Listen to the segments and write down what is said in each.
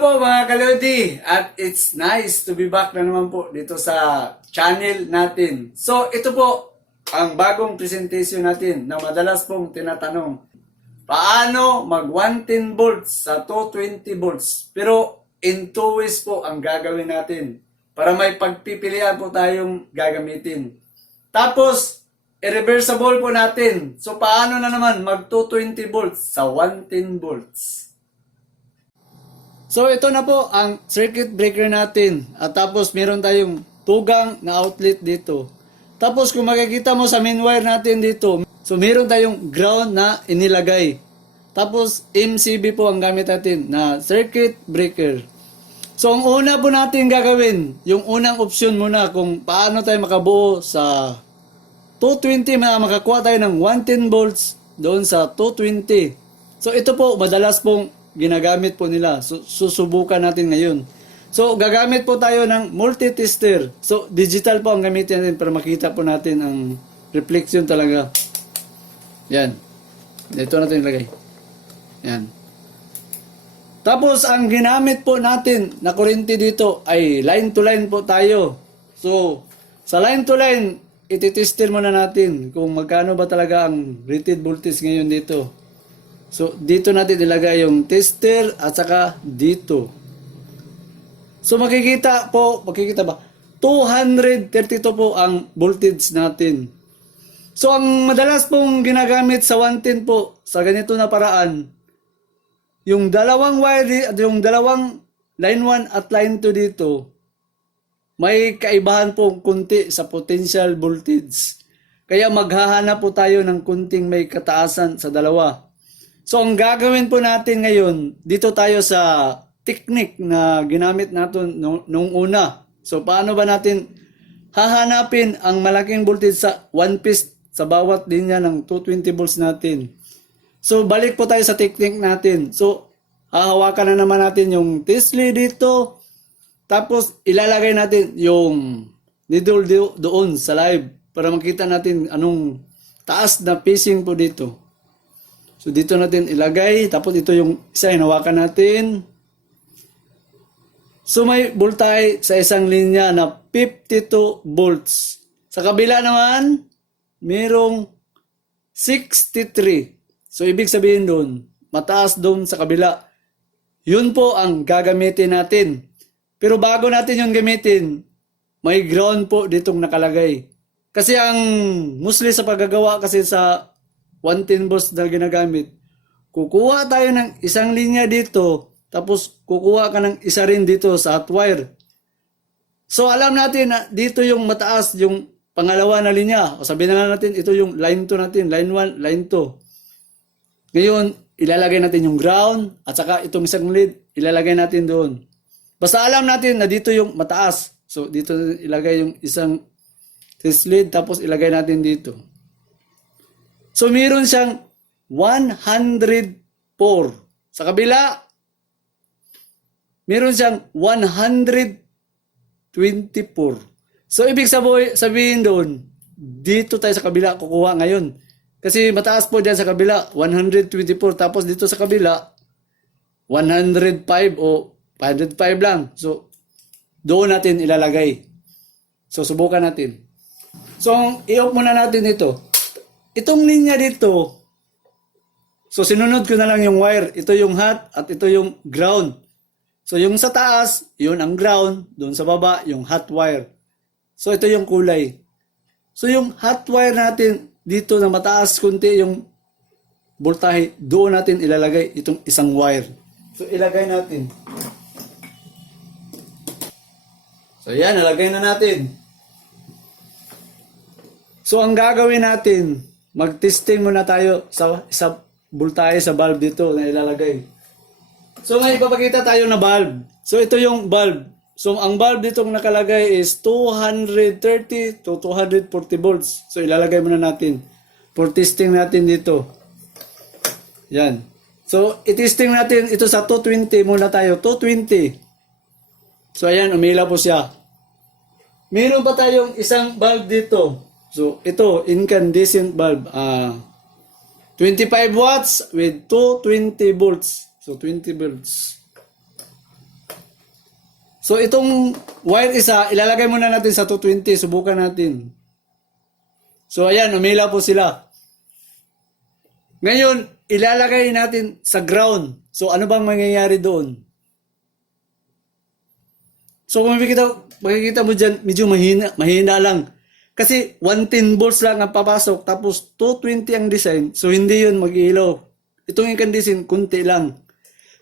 po mga kalodi, at it's nice to be back na naman po dito sa channel natin. So ito po ang bagong presentation natin na madalas pong tinatanong. Paano mag 110 volts sa 220 volts? Pero in 2 ways po ang gagawin natin para may pagpipilian po tayong gagamitin. Tapos i-reversible po natin. So paano na naman mag 220 volts sa 110 volts? So ito na po ang circuit breaker natin. At tapos meron tayong tugang na outlet dito. Tapos kung makikita mo sa main wire natin dito, so meron tayong ground na inilagay. Tapos MCB po ang gamit natin na circuit breaker. So ang una po natin gagawin, yung unang option muna kung paano tayo makabuo sa 220, makakuha tayo ng 110 volts doon sa 220. So ito po madalas pong ginagamit po nila. So, susubukan natin ngayon. So, gagamit po tayo ng multi-tester. So, digital po ang gamitin natin para makita po natin ang reflection talaga. Yan. Dito natin ilagay. Yan. Tapos, ang ginamit po natin na kuryente dito ay line to line po tayo. So, sa line to line, ititester muna natin kung magkano ba talaga ang rated voltage ngayon dito. So, dito natin ilagay yung tester at saka dito. So, makikita ba? 232 po ang voltage natin. So, ang madalas pong ginagamit sa 110 po, sa ganito na paraan, yung dalawang wire, yung dalawang line 1 at line 2 dito, may kaibahan po kunti sa potential voltage. Kaya maghahanap po tayo ng kunting may kataasan sa dalawa. So, ang gagawin po natin ngayon, dito tayo sa technique na ginamit natin nung una. So, paano ba natin hahanapin ang malaking voltage sa one piece sa bawat linya ng 220 volts natin? So, balik po tayo sa technique natin. So, hahawakan na naman natin yung Tesla dito. Tapos, ilalagay natin yung needle doon sa live para makita natin anong taas na pacing po dito. So, dito natin ilagay. Tapos, ito yung isa, hinawakan natin. So, may voltage sa isang linya na 52 volts. Sa kabila naman, merong 63. So, ibig sabihin doon, mataas doon sa kabila. Yun po ang gagamitin natin. Pero bago natin yung gamitin, may ground po ditong nakalagay. Kasi ang mostly sa paggagawa kasi sa 110 volts na ginagamit, kukuha tayo ng isang linya dito, tapos kukuha ka ng isa rin dito sa hot wire. So alam natin na dito yung mataas, yung pangalawa na linya. O sabihin na natin, ito yung line 2 natin, line 1, line 2. Ngayon, ilalagay natin yung ground, at saka itong isang lead, ilalagay natin doon. Basta alam natin na dito yung mataas. So dito ilagay yung isang test lead, tapos ilagay natin dito. So, meron siyang 104. Sa kabila, meron siyang 124. So, ibig sabihin doon, dito tayo sa kabila kukuha ngayon. Kasi mataas po dyan sa kabila, 124. Tapos dito sa kabila, 105 o 505 lang. So, doon natin ilalagay. So, subukan natin. So, i-off muna natin ito. Itong linya dito, so sinunod ko na lang yung wire. Ito yung hot at ito yung ground. So yung sa taas, yun ang ground. Doon sa baba, yung hot wire. So ito yung kulay. So yung hot wire natin, dito na mataas kunti yung voltahe, doon natin ilalagay itong isang wire. So ilagay natin. So yan, nalagay na natin. So ang gagawin natin, mag-testing muna tayo sa voltahe sa bulb dito na ilalagay. So ngayon ipapakita tayo na bulb. So ito yung bulb. So ang bulb dito nakalagay is 230 to 240 volts. So ilalagay muna natin. For testing natin dito. Yan. So i-testing natin ito sa 220 muna tayo. 220. So ayan, umilaw po siya. Meron pa tayong isang bulb dito. So, ito, incandescent bulb. 25 watts with 220 volts. So, 20 volts. So itong wire isa, ilalagay muna natin sa 220, subukan natin. So ayan, umilaw po sila. Ngayon, ilalagay natin sa ground. So ano bang mangyayari doon? So kung makikita mo dyan, medyo mahina lang. Kasi 110 volts lang ang papasok, tapos 220 ang design. So hindi yun mag-ilaw. Itong incandescent, kunti lang.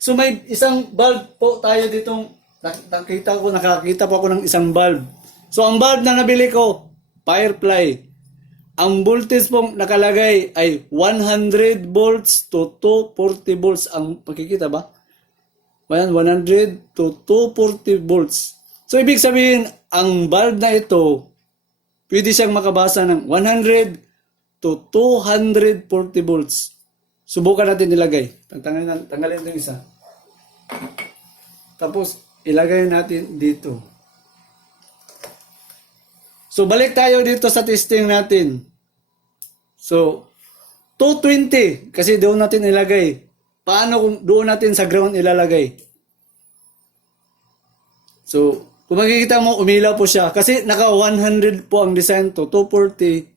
So may isang bulb po tayo ditong, nakakita po ako ng isang bulb. So ang bulb na nabili ko, Firefly. Ang voltage pong nakalagay ay 100 volts to 240 volts. Ang makikita ba? 100 to 240 volts. So ibig sabihin, ang bulb na ito, pwede siyang makabasa ng 100 to 240 volts. Subukan natin ilagay. Tanggalin ito isa. Tapos, ilagay natin dito. So, balik tayo dito sa testing natin. So, 220. Kasi doon natin ilagay. Paano kung doon natin sa ground ilalagay? So, kung makikita mo, umilaw po siya. Kasi naka 100 po ang design to, 240.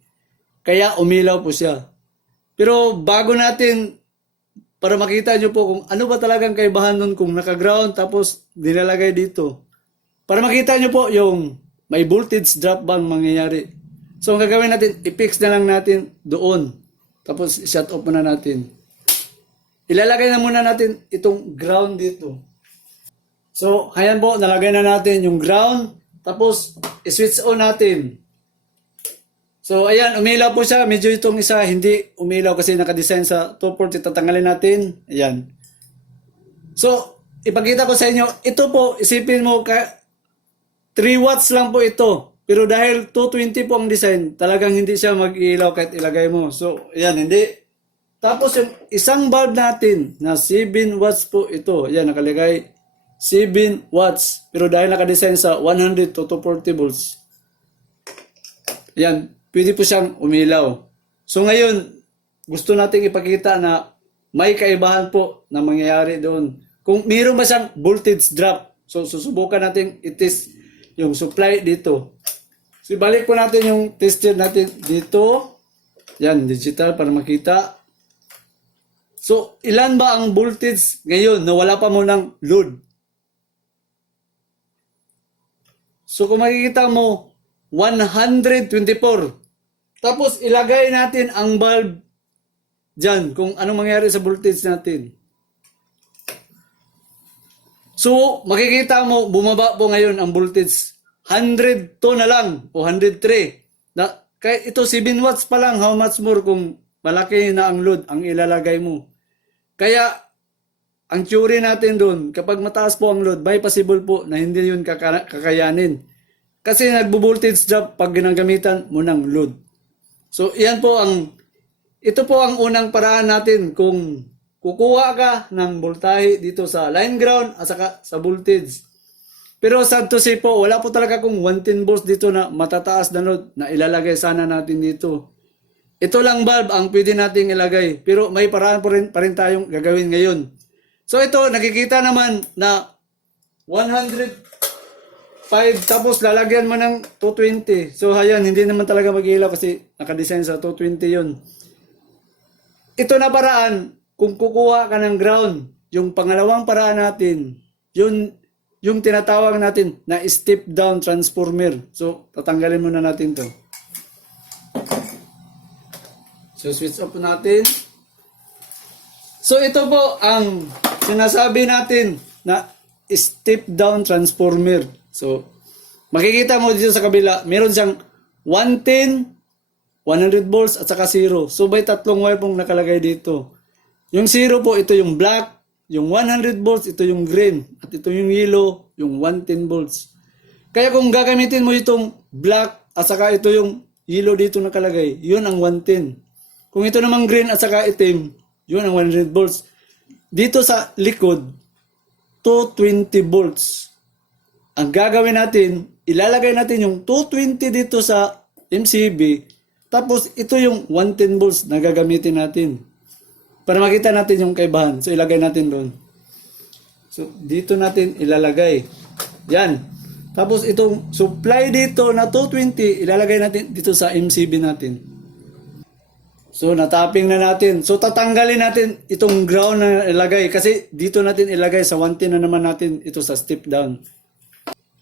Kaya umilaw po siya. Pero bago natin, para makita nyo po kung ano ba talagang kaibahan nun kung naka-ground tapos nilalagay dito. Para makita nyo po yung may voltage drop bang mangyayari. So ang gagawin natin, i-fix na lang natin doon. Tapos shut off muna natin. Ilalagay na muna natin itong ground dito. So, ayan po, nalagay na natin yung ground. Tapos, i-switch on natin. So, ayan, umilaw po siya. Medyo itong isa, hindi umilaw kasi nakadesign sa 240. Tatanggalin natin. Ayan. So, ipakita ko sa inyo. Ito po, isipin mo, 3 watts lang po ito. Pero dahil 220 po ang design, talagang hindi siya mag-ilaw kahit ilagay mo. So, ayan, hindi. Tapos, yung isang bulb natin na 7 watts po ito. Ayan, nakalagay 7 watts. Pero dahil nakadesign sa 100 to 240 volts, yan, pwede po siyang umilaw. So ngayon, gusto nating ipakita na may kaibahan po na mangyayari doon. Kung mayroon ba siyang voltage drop, so susubukan natin i-test yung supply dito. So ibalik po natin yung tester natin dito. Yan, digital para makita. So ilan ba ang voltage ngayon na wala pa mo ng load? So kung makikita mo, 124. Tapos ilagay natin ang bulb dyan kung anong mangyari sa voltage natin. So makikita mo, bumaba po ngayon ang voltage. 102 na lang o 103. Kaya ito 7 watts pa lang, how much more kung malaki na ang load ang ilalagay mo. Kaya ang theory natin doon, kapag mataas po ang load, may possible po na hindi yun kakayanin. Kasi nagbo-voltage drop pag ginagamitan mo ng load. So, ito po ang unang paraan natin kung kukuha ka ng voltahe dito sa line ground at saka sa voltage. Pero sad to say po, wala po talaga kung 110 volts dito na matataas na load na ilalagay sana natin dito. Ito lang bulb ang pwede nating ilagay. Pero may paraan pa rin tayong gagawin ngayon. So ito, nakikita naman na 105 tapos lalagyan mo ng 220. So ayan, hindi naman talaga mag-ilaw kasi nakadesign sa 220 yun. Ito na paraan, kung kukuha ka ng ground, yung pangalawang paraan natin, yun, yung tinatawag natin na step down transformer. So tatanggalin muna natin to. So switch off natin. So ito po ang sinasabi natin na step down transformer. So makikita mo dito sa kabila, meron siyang 110, 100 volts at saka 0. So may tatlong wire pong nakalagay dito. Yung 0 po, ito yung black, yung 100 volts, ito yung green, at ito yung yellow, yung 110 volts. Kaya kung gagamitin mo itong black at saka ito yung yellow dito nakalagay, yun ang 110. Kung ito namang green at saka itim, yun ang 100 volts. Dito sa likod, 220 volts. Ang gagawin natin, ilalagay natin yung 220 dito sa MCB, tapos ito yung 110 volts na gagamitin natin. Para makita natin yung kaibahan. So ilagay natin doon. So dito natin ilalagay. Yan. Tapos itong supply dito na 220, ilalagay natin dito sa MCB natin. So natapping na natin. So tatanggalin natin itong ground na ilagay kasi dito natin ilagay sa 110 na naman natin ito sa step down.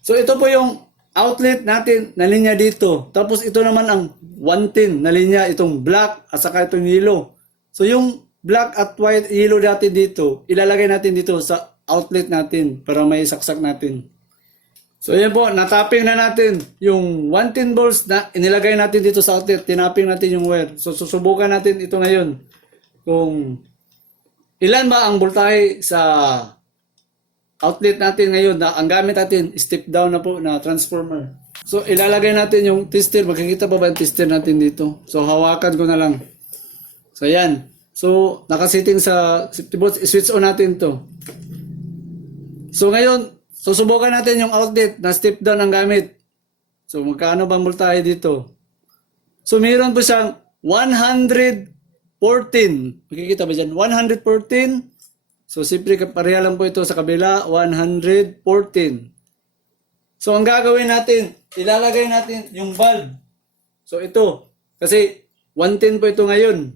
So ito po yung outlet natin na linya dito. Tapos ito naman ang 110 na linya, itong black at saka itong yellow. So yung black at white yellow natin dito, ilalagay natin dito sa outlet natin para may saksak natin. So yan po, natapping na natin yung 110 volts na inilagay natin dito sa outlet, tinapping natin yung wire. So susubukan natin ito ngayon kung ilan ba ang voltahe sa outlet natin ngayon na ang gamit natin step down na po na transformer. So ilalagay natin yung tester, makikita pa ba yung tester natin dito? So hawakan ko na lang. So yan. So nakasetting sa 50 volts, switch on natin to. So ngayon, susubukan natin yung outlet na step down ang gamit. So, magkano bang voltahe dito? So, mayroon po siyang 114. Makikita ba dyan? 114. So, siyempre, pareha lang po ito sa kabila. 114. So, ang gagawin natin, ilalagay natin yung bulb. So, ito. Kasi, 110 po ito ngayon.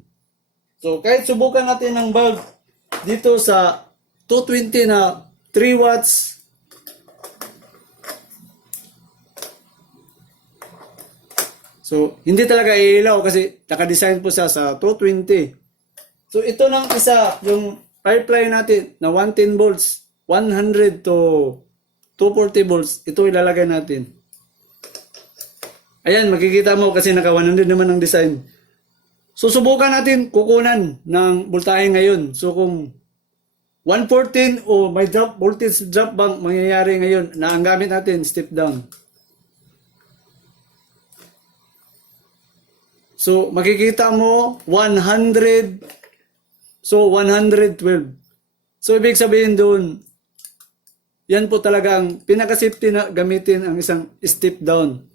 So, kahit subukan natin ng bulb dito sa 220 na 3 watts. So, hindi talaga iilaw kasi naka-design po siya sa 220. So, ito lang isa, yung pipeline natin na 110 volts, 100 to 240 volts, ito ilalagay natin. Ayan, makikita mo kasi naka-100 naman ang design. So, subukan natin kukunan ng voltahe ngayon. So, kung 114 o may drop, voltage drop bang mangyayari ngayon na ang gamit natin, step down. So, makikita mo 100. So, 112. So, ibig sabihin doon, yan po talagang pinaka-safety na gamitin ang isang step down.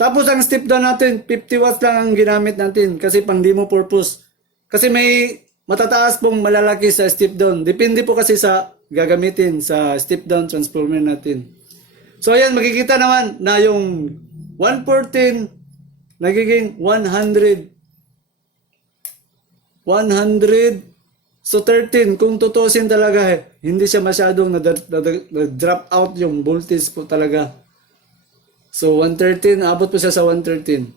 Tapos, ang step down natin, 50 watts lang ang ginamit natin kasi pang demo purpose. Kasi may matataas pong malalaki sa step down. Depende po kasi sa gagamitin sa step down transformer natin. So, ayan, makikita naman na yung 114 nagiging 100. 100. So 13, kung tutusin talaga, hindi siya masyadong na-drop out yung voltage po talaga. So 113, abot po siya sa 113.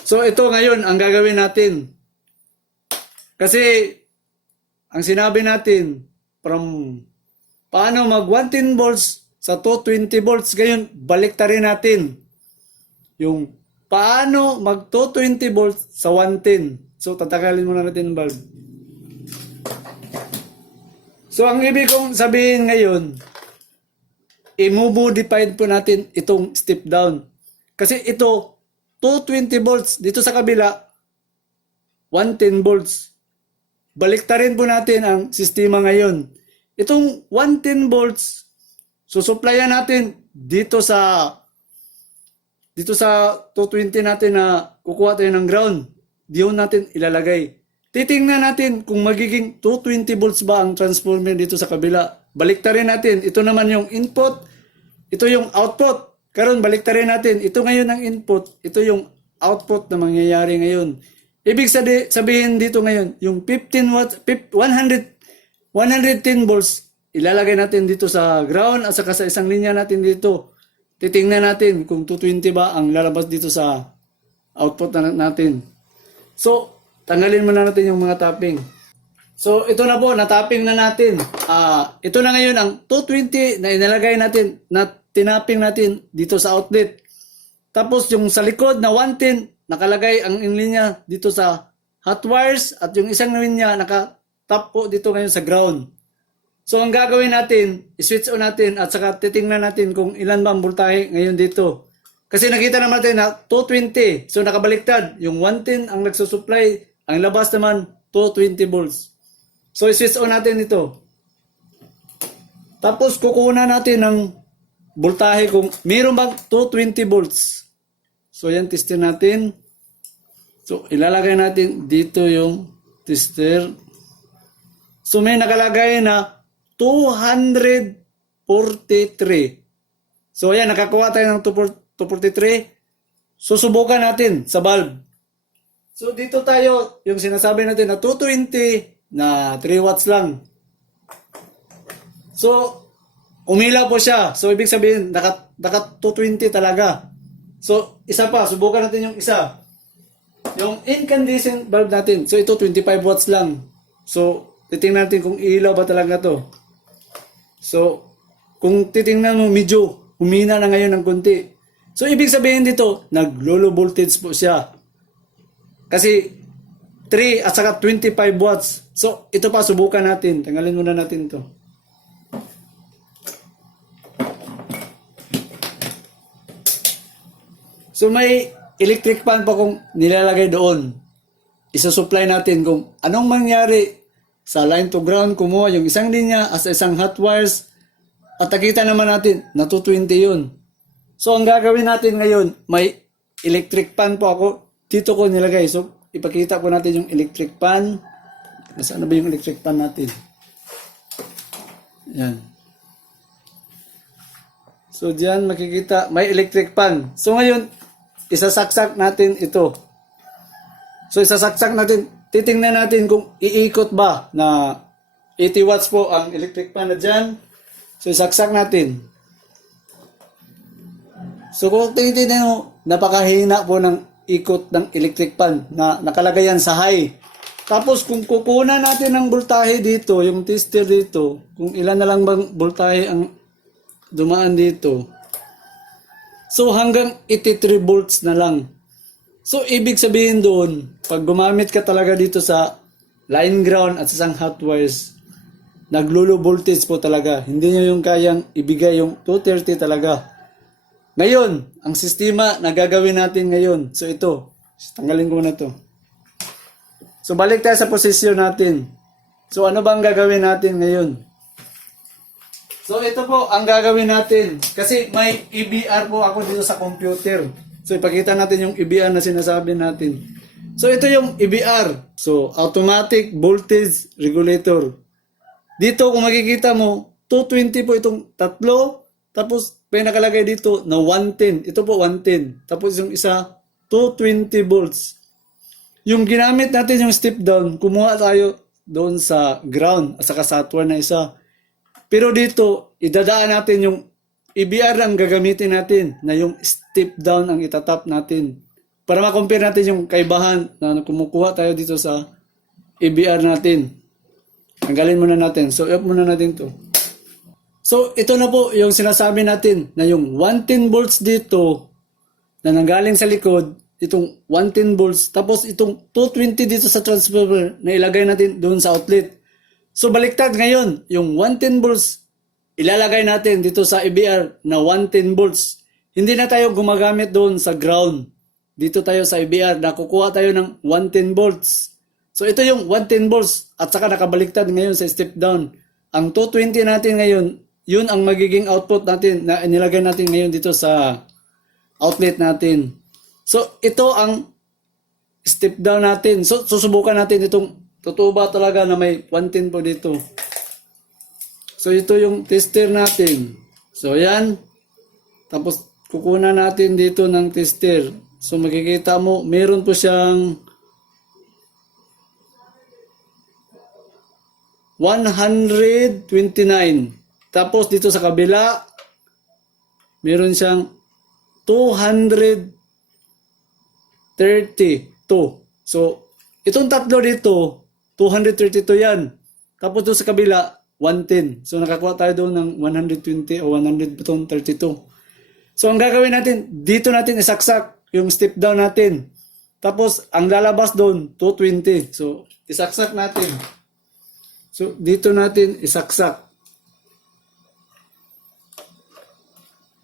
So ito ngayon, ang gagawin natin. Kasi, ang sinabi natin, from paano mag 110 volts sa 220 volts, ngayon, baliktarin natin yung paano mag 220 volts sa 110. So, tatagalin muna natin ang bulb. So, ang ibig kong sabihin ngayon, i-modified po natin itong step down. Kasi ito, 220 volts. Dito sa kabila, 110 volts. Baliktarin po natin ang sistema ngayon. Itong 110 volts, susuplayan natin dito sa 220 natin na kukuha tayo ng ground. Diyon natin ilalagay. Titingnan natin kung magiging 220 volts ba ang transformer dito sa kabila. Baliktarin natin. Ito naman yung input. Ito yung output. Karon baliktarin natin. Ito ngayon ang input. Ito yung output na mangyayari ngayon. Ibig sabihin dito ngayon, yung 15 watts, 110 volts, ilalagay natin dito sa ground at saka sa isang linya natin dito. Titingnan natin kung 220 ba ang lalabas dito sa output natin. So, tanggalin muna natin yung mga tapping. So, ito na po, na-tapping na natin. Ito na ngayon ang 220 na inalagay natin, na tinapping natin dito sa outlet. Tapos, yung sa likod na 110, nakalagay ang linya dito sa hot wires at yung isang linya naka-tap po dito ngayon sa ground. So, ang gagawin natin, i-switch on natin at saka titingnan natin kung ilan ba ang voltahe ngayon dito. Kasi nakita naman natin na 220. So, nakabaliktad. Yung 110 ang nagsusupply, ang labas naman 220 volts. So, i-switch on natin ito. Tapos, kukunan natin ng voltahe kung mayroon bang 220 volts. So, yan, tester natin. So, ilalagay natin dito yung tester. So, may nakalagay na 243. So ayan, nakakuha tayo ng 243. Susubukan natin sa bulb. So dito tayo, yung sinasabi natin na 220 na 3 watts lang. So umila po siya. So ibig sabihin, naka 220 talaga. So isa pa, subukan natin yung isa. Yung incandescent bulb natin. So ito 25 watts lang. So titingnan natin kung ilaw ba talaga to. So kung titingnan mo, medyo humina na ngayon ng konti. So ibig sabihin dito, nag-low voltage po siya. Kasi 3 at saka 25 watts. So ito pa, subukan natin. Tanggalin muna natin to. So may electric fan pa kung nilalagay doon. Isa-supply natin kung anong mangyari sa line to ground, kumuha yung isang linya as isang hot wires at nakita naman natin na 220 yun. So ang gagawin natin ngayon, may electric fan po ako dito ko nilagay. So ipakita po natin yung electric fan. Nasaan na ba yung electric fan natin? Yan. So diyan makikita may electric fan. So ngayon, isasaksak natin ito. So isasaksak natin, titingnan natin kung iikot ba na 80 watts po ang electric fan na dyan. So isaksak natin. So kung titingnan mo, napakahina po ng ikot ng electric fan na nakalagay yan sa high. Tapos kung kukunan natin ng voltahe dito, yung tester dito, kung ilan na lang bang voltahe ang dumaan dito. So hanggang 83 volts na lang. So ibig sabihin doon, pag gumamit ka talaga dito sa line ground at sa isang hot wires, naglulo voltage po talaga. Hindi nyo yung kayang ibigay yung 230 talaga. Ngayon, ang sistema na gagawin natin ngayon. So ito, tanggalin ko na to. So balik tayo sa posisyon natin. So ano bang gagawin natin ngayon? So ito po ang gagawin natin. Kasi may EBR po ako dito sa computer. So ipakita natin yung EBR na sinasabi natin. So ito yung EBR. So automatic voltage regulator. Dito kung makikita mo, 220 po itong tatlo. Tapos may nakalagay dito na 110. Ito po 110. Tapos yung isa, 220 volts. Yung ginamit natin yung step down, kumuha tayo doon sa ground at saka sa hardware na isa. Pero dito, idadaan natin yung EBR ang gagamitin natin na yung step down ang itatap natin. Para ma-compare natin yung kaibahan na kumukuha tayo dito sa EBR natin. Tanggalin muna natin. So, up muna natin to. So, ito na po yung sinasabi natin na yung 110 volts dito na nanggaling sa likod, itong 110 volts, tapos itong 220 dito sa transformer na ilagay natin doon sa outlet. So, baliktad ngayon, yung 110 volts, ilalagay natin dito sa EBR na 110 volts. Hindi na tayo gumagamit doon sa ground. Dito tayo sa EBR na kukuha tayo ng 110 volts. So, ito yung 110 volts at saka nakabaliktad ngayon sa step down. Ang 220 natin ngayon, yun ang magiging output natin na inilagay natin ngayon dito sa outlet natin. So, ito ang step down natin. So, susubukan natin itong totoo ba talaga na may 110 po dito. So, ito yung tester natin. So, yan. Tapos, kukunan natin dito ng tester. So, makikita mo, meron po siyang 129. Tapos dito sa kabila, meron siyang 232. So, itong tatlo dito, 232 yan. Tapos doon sa kabila, 110. So, nakakuha tayo doon ng 120 o 132. So, ang gagawin natin, dito natin isaksak yung step down natin. Tapos, ang lalabas doon, 220. So, isaksak natin. So, dito natin isaksak.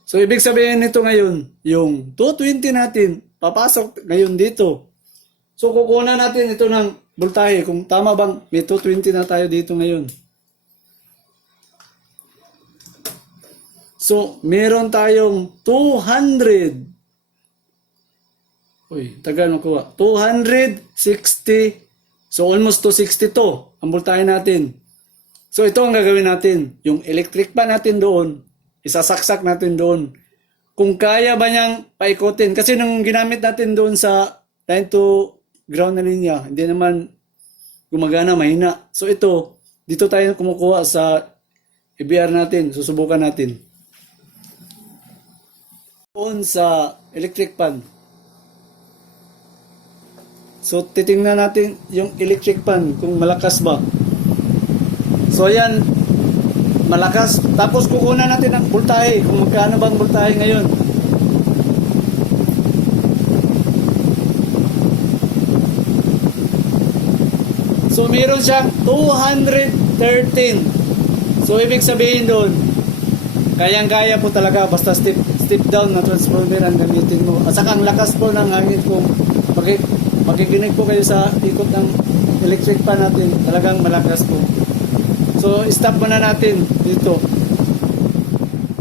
So, ibig sabihin nito ngayon, yung 220 natin, papasok ngayon dito. So, kukunan natin ito ng voltahe. Kung tama bang may 220 na tayo dito ngayon. So, meron tayong 200. Uy, tagal nakuha. 260. So, almost 262 ang voltahe natin. So, ito ang gagawin natin. Yung electric pan natin doon, isasaksak natin doon. kung kaya ba niyang paikutin. Kasi nung ginamit natin doon sa line to ground na linya, hindi naman gumagana, mahina. So ito, dito tayo kumukuha sa EBR natin, susubukan natin. Doon sa electric pan. So titingnan natin yung electric pan kung malakas ba. So yan, malakas. Tapos kukunan natin ang voltahe, kung magkano bang voltahe ngayon. So meron siyang 213. So ibig sabihin doon, kayang-kaya po talaga basta step down na transformer ang gamitin mo. At saka ang lakas po ng hangin kung makikinig po kayo sa ikot ng electric pan natin, talagang malakas po. So, stop muna natin dito.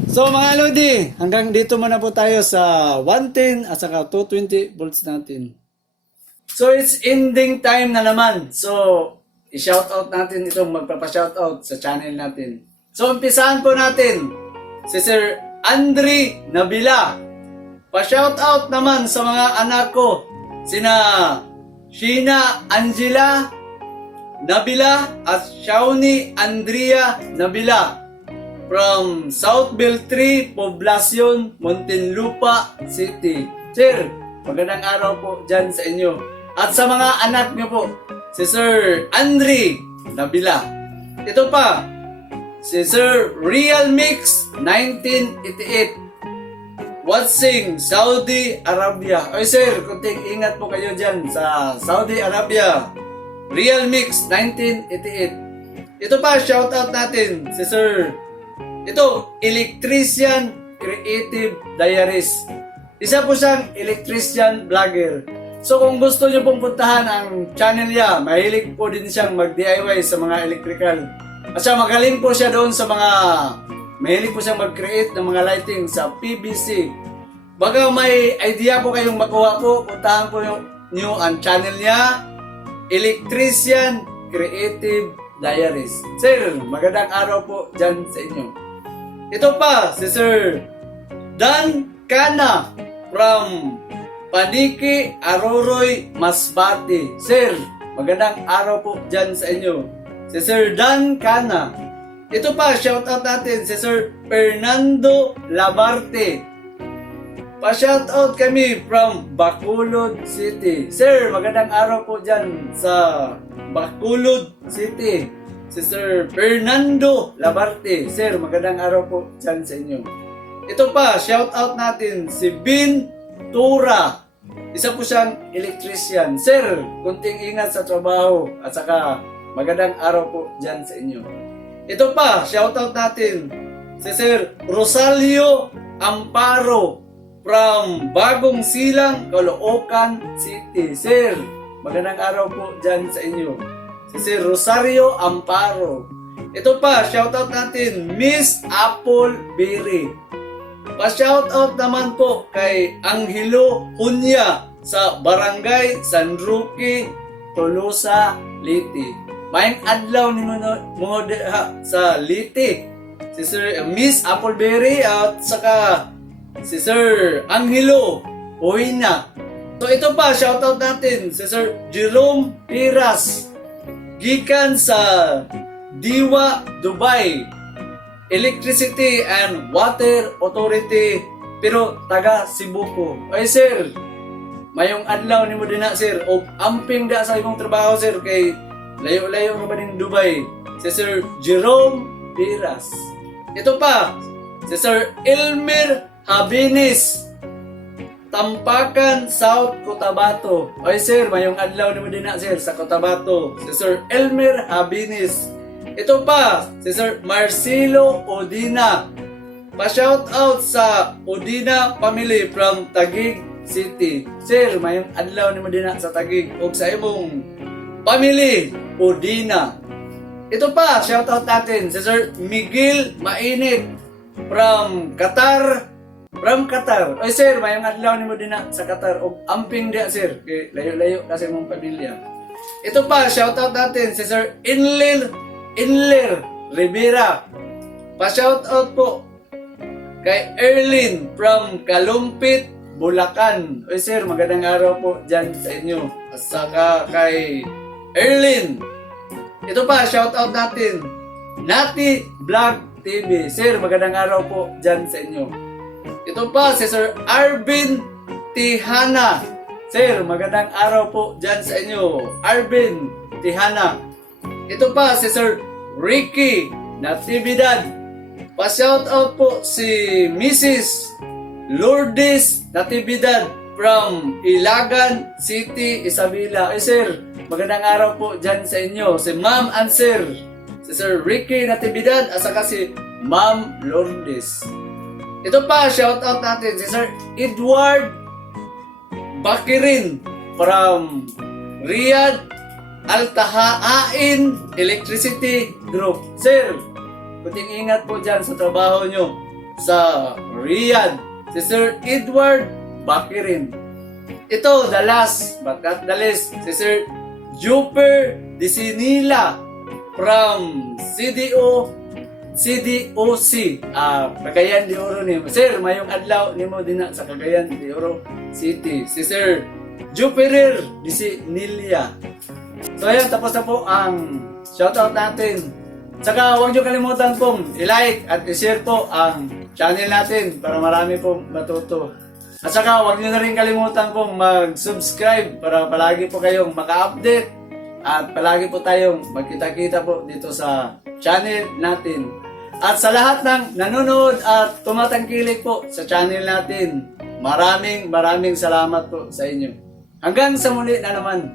So, mga Lodi, hanggang dito muna po tayo sa 110 at saka 220 volts natin. So, it's ending time na naman. So, i-shoutout natin itong magpapa-shoutout sa channel natin. So, umpisahan po natin si Sir Andre Nabila. Pa-shoutout naman sa mga anak ko, sina Sheena Angela Nabila at Shawnee Andrea Nabila from South Beltri, Poblacion, Muntinlupa City. Sir, magandang araw po dyan sa inyo. At sa mga anak nyo po, si Sir Andre Nabila. Ito pa, si Sir Real Mix 1988. Watching Saudi Arabia. Oy sir, kunting ingat po kayo dyan sa Saudi Arabia. Real Mix 1988. Ito pa, shoutout natin si Sir. Ito, Electrician Creative Diaries. Isa po siyang electrician vlogger. So kung gusto niyo pong puntahan ang channel niya, mahilig po din siyang mag-DIY sa mga electrical. At siya magaling po siya doon sa mga, mahilig po siyang mag-create ng mga lighting sa PVC. Baga may idea po kayong makuha po, puntahan po niyo ang channel niya, Electrician Creative Diaries. Sir, magandang araw po dyan sa inyo. Ito pa, si Sir Dan Cana from Paniki, Aroroy, Masbate. Sir, magandang araw po dyan sa inyo. Si Sir Dan Cana. Ito pa, shoutout natin si Sir Fernando Labarte. Pa-shoutout kami from Bacolod City. Sir, magandang araw po dyan sa Bacolod City. Si Sir Fernando Labarte. Sir, magandang araw po dyan sa inyo. Ito pa, shoutout natin si Bin Tura. Isa po siyang electrician. Sir, kunting ingat sa trabaho at saka magandang araw po dyan sa inyo. Ito pa, shoutout natin si Sir Rosalio Amparo from Bagong Silang, Caloocan City. Sir, magandang araw po dyan sa inyo. Si Sir Rosario Amparo. Ito pa, shoutout natin, Miss Apple Berry. Pa-shoutout naman po kay Angelo Hunya sa Barangay San Roque, Tolosa, Liti. Mayang adlaw ni mo sa Liti. Si Sir Miss Appleberry at saka si Sir Angelo Huina. So ito pa, shoutout natin si Sir Jerome Piras gikan sa Diwa, Dubai. Electricity and Water Authority pero taga Cebu ko. Ay sir, mayong adlaw nimo din na sir o amping da sa imong trabaho sir kay layo-layo ra ba ning Dubai. Si Sir Jerome Piras. Ito pa, si Sir Elmer Habinis, Tampakan, South Cotabato. Ay sir, mayong adlaw nimo din na sir sa Cotabato. Si Sir Elmer Habinis. Ito pa, si Sir Marcelo Odina. Pa-shout out sa Odina family from Taguig City. Sir, mayong adlaw nimo din na sa Taguig o sa imong family Odina. Ito pa, shout out natin si Sir Miguel Mainit from Qatar. From Qatar. Ay sir, mayong adlaw nimo din na sa Qatar o amping dia sir kay layo-layo kasi mong pamilya. Ito pa, shout out natin si Sir Inler Rivera. Pa-shout out po Kay Erlin from Kalumpit, Bulacan. Oy sir, magandang araw po dyan sa inyo. At saka kay Erlin. Ito pa, shoutout natin. Nati Vlog TV. Sir, magandang araw po dyan sa inyo. Ito pa, si Sir Arvin Tihana. Sir, magandang araw po dyan sa inyo. Arvin Tihana. Ito pa, si Sir Ricky Natividad. Pa-shoutout po si Mrs. Lourdes Natividad from Ilagan City, Isabela. Ay sir, magandang araw po dyan sa inyo. Si Ma'am and Sir. Si Sir Ricky Natividad at saka si Ma'am Lourdes. Ito pa, shoutout natin si Sir Edward Bakirin from Riyadh Al-Tahaain Electricity Group. Sir, kunting ingat po dyan sa trabaho nyo sa Riyadh. Si Sir Edward Bakirin. Ito, the last but not the least, si Sir Juper Disinila from CDOC, Cagayan de Oro ni Sir, mayong adlaw nimo din sa Cagayan de Oro City. Si Sir Jupiter Disinila. So ayan, tapos na po ang shoutout natin. Saka huwag nyo kalimutan pong i-like at i-share po ang channel natin para marami pong matuto. At saka huwag nyo na rin kalimutan pong mag-subscribe para palagi po kayong maka-update at palagi po tayong magkita-kita po dito sa channel natin. At sa lahat ng nanonood at tumatangkilik po sa channel natin, maraming salamat po sa inyo. Hanggang sa muli na naman.